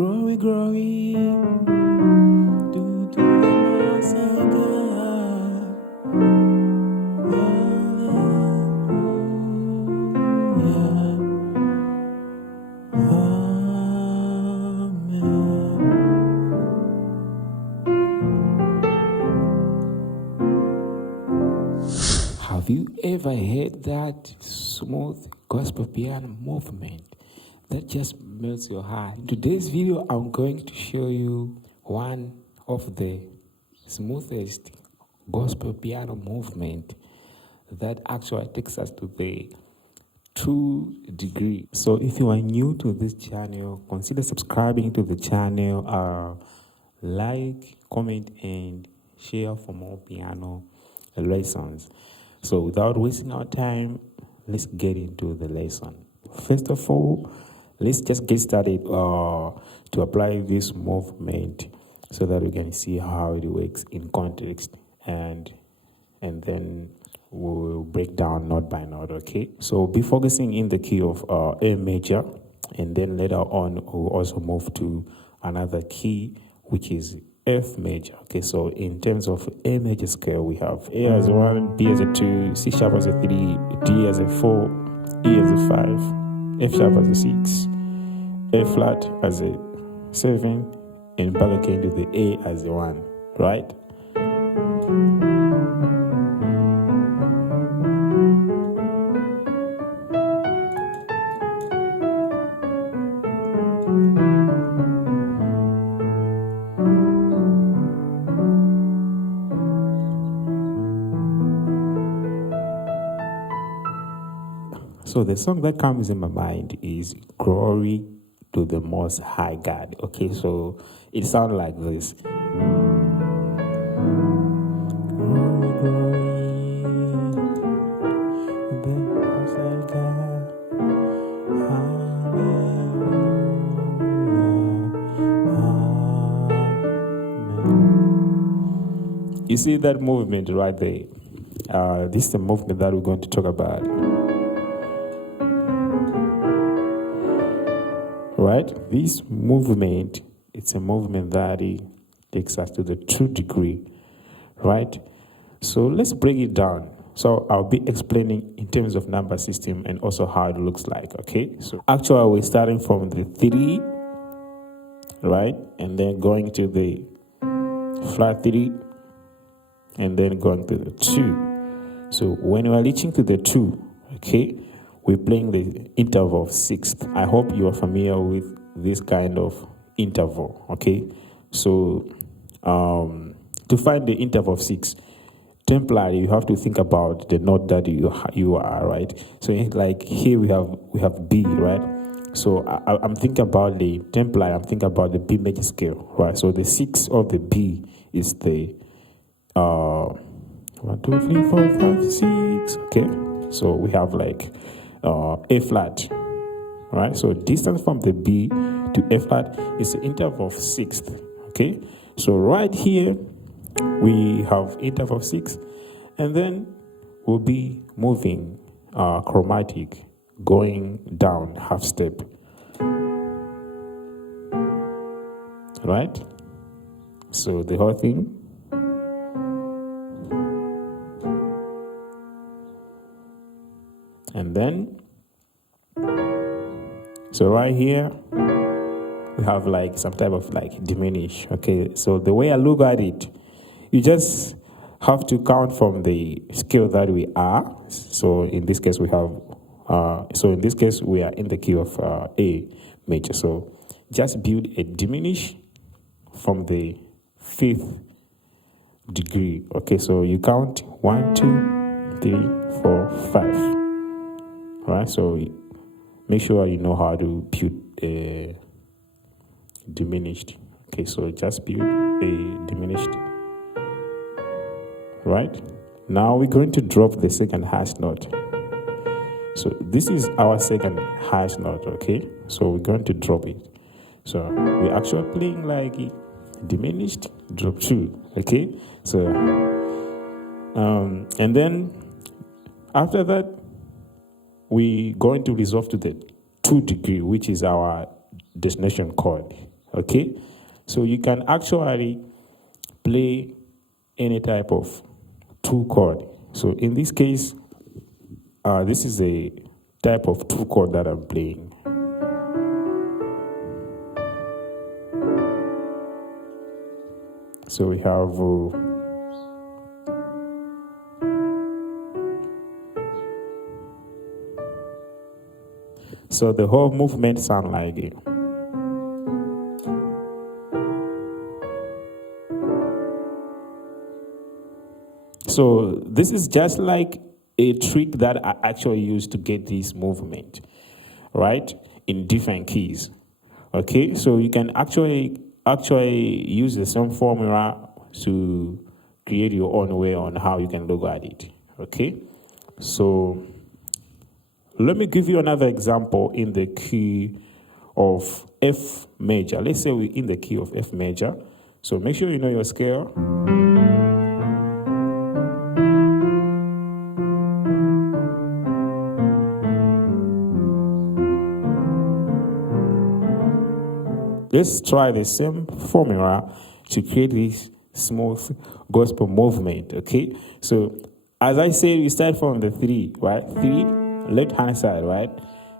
Glory, glory, to the Most High God. Hallelujah. Amen. Have you ever heard that smooth gospel piano movement that just melts your heart? In today's video, I'm going to show you one of the smoothest gospel piano movement that actually takes us to the true degree. So if you are new to this channel, consider subscribing to the channel, like, comment, and share for more piano lessons. So without wasting our time, let's get into the lesson. First of all, let's just get started to apply this movement so that we can see how it works in context, and then we'll break down note by note, okay? So be focusing in the key of A major, and then later on we'll also move to another key, which is F major. Okay, so in terms of A major scale, we have A as a 1, B as a 2, C sharp as a 3, D as a 4, E as a 5, F sharp as a 6, A flat as a 7, and back again to the A as a 1, right? So the song that comes in my mind is Glory to the Most High God. Okay, so it sounds like this. Glory, glory, the Most High God. Hallelujah. Amen. You see that movement right there? This is the movement that we're going to talk about. Right? This movement, it's a movement that it takes us to the true degree, right? So let's break it down. So I'll be explaining in terms of number system and also how it looks like, okay? So actually we're starting from the 3, right? And then going to the flat 3, and then going to the 2. So when we're reaching to the 2, okay, we're playing the interval of sixth. I hope you are familiar with this kind of interval, okay? So to find the interval of 6, temporarily you have to think about the note that you are, right? So like here we have B, right? So I'm thinking about the temporary, I'm thinking about the B major scale, right? So the 6 of the B is the 1, 2, 3, 4, 5, 6, okay? So we have like A flat, right? So distance from the B to A flat is the interval of 6th, okay? So right here, we have interval of 6, and then we'll be moving chromatic, going down half step, right? So the whole thing. And then, so right here, we have like some type of like diminish, okay? So the way I look at it, you just have to count from the scale that we are. So in this case, we have, we are in the key of A major. So just build a diminish from the 5th degree, okay? So you count 1, 2, 3, 4, 5. Right, so make sure you know how to build a diminished. Okay, so just build a diminished. Right, now we're going to drop the second harsh note. So this is our second harsh note, okay? So we're going to drop it. So we're actually playing like diminished, drop 2, okay? So, and then after that, we're going to resolve to the 2 degree, which is our destination chord, Okay, so you can actually play any type of 2 chord. So in this case, this is a type of 2 chord that I'm playing. So we have so the whole movement sound like it. So this is just like a trick that I actually use to get this movement, right, in different keys. Okay, so you can actually use the same formula to create your own way on how you can look at it. Okay, so let me give you another example in the key of F major. Let's say we're in the key of F major. So make sure you know your scale. Let's try the same formula to create this smooth gospel movement, okay? So, as I said, we start from the 3, right? 3, left hand side, right?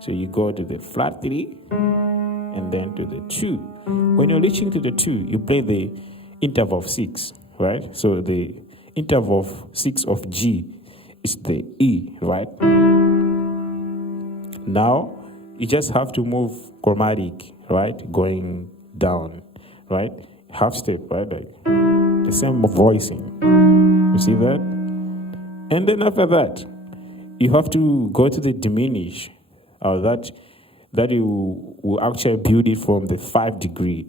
So you go to the flat 3 and then to the 2. When you're reaching to the 2, you play the interval of 6, right? So the interval of 6 of G is the E, right? Now, you just have to move chromatic, right? Going down, right? Half step, right? Like the same voicing. You see that? And then after that, you have to go to the diminish, that you will actually build it from the 5 degree,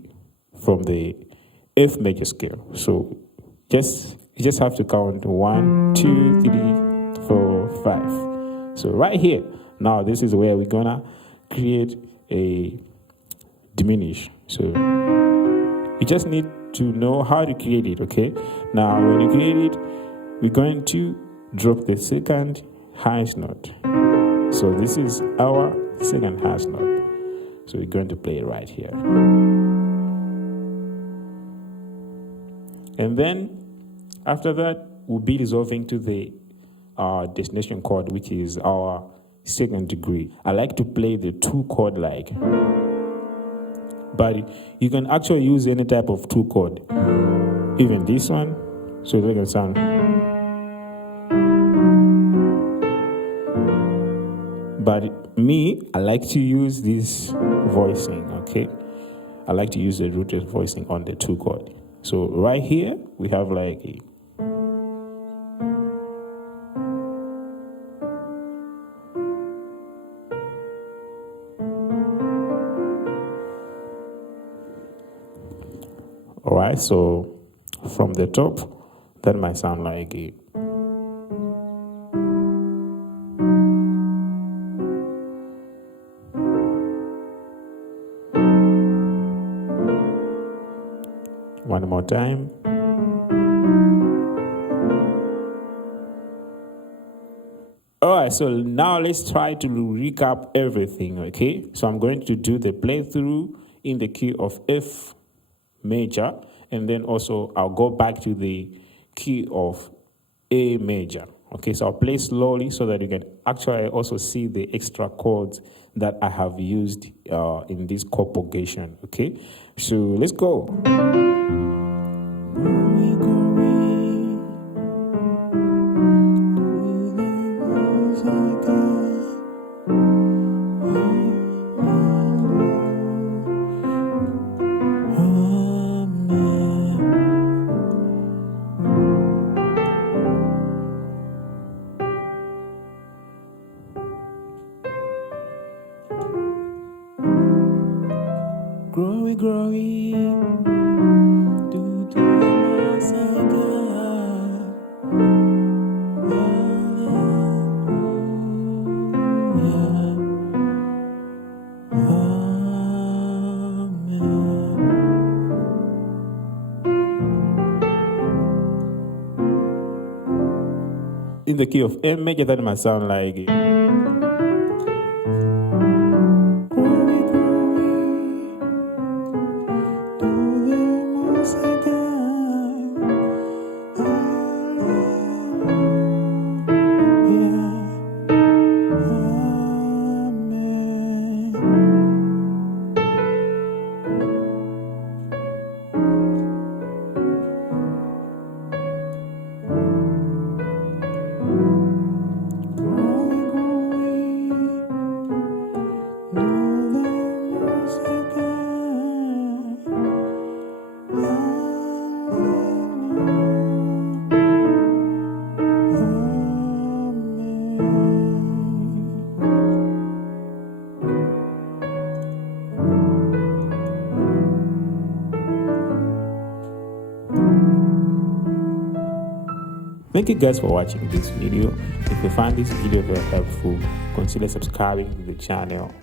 from the F major scale. So you just have to count 1, 2, 3, 4, 5. So right here, now this is where we're gonna create a diminish. So you just need to know how to create it, okay? Now when you create it, we're going to drop the second highest note. So this is our second highest note. So we're going to play it right here. And then after that, we'll be resolving to the destination chord, which is our second degree. I like to play the 2 chord like, but you can actually use any type of 2 chord, even this one, so they can sound. But me, I like to use this voicing, okay? I like to use the rooted voicing on the 2 chord. So right here, we have like a all right, so from the top, that might sound like it. One more time. All right, so now let's try to recap everything, okay? So I'm going to do the playthrough in the key of F major, and then also I'll go back to the key of A major. Okay, so I'll play slowly so that you can actually also see the extra chords that I have used in this chord progression. Okay, so let's go. Glory, glory, to the Most High God. Hallelujah. In the key of A major, that might sound like it. Thank you guys for watching this video. If you find this video very helpful, consider subscribing to the channel.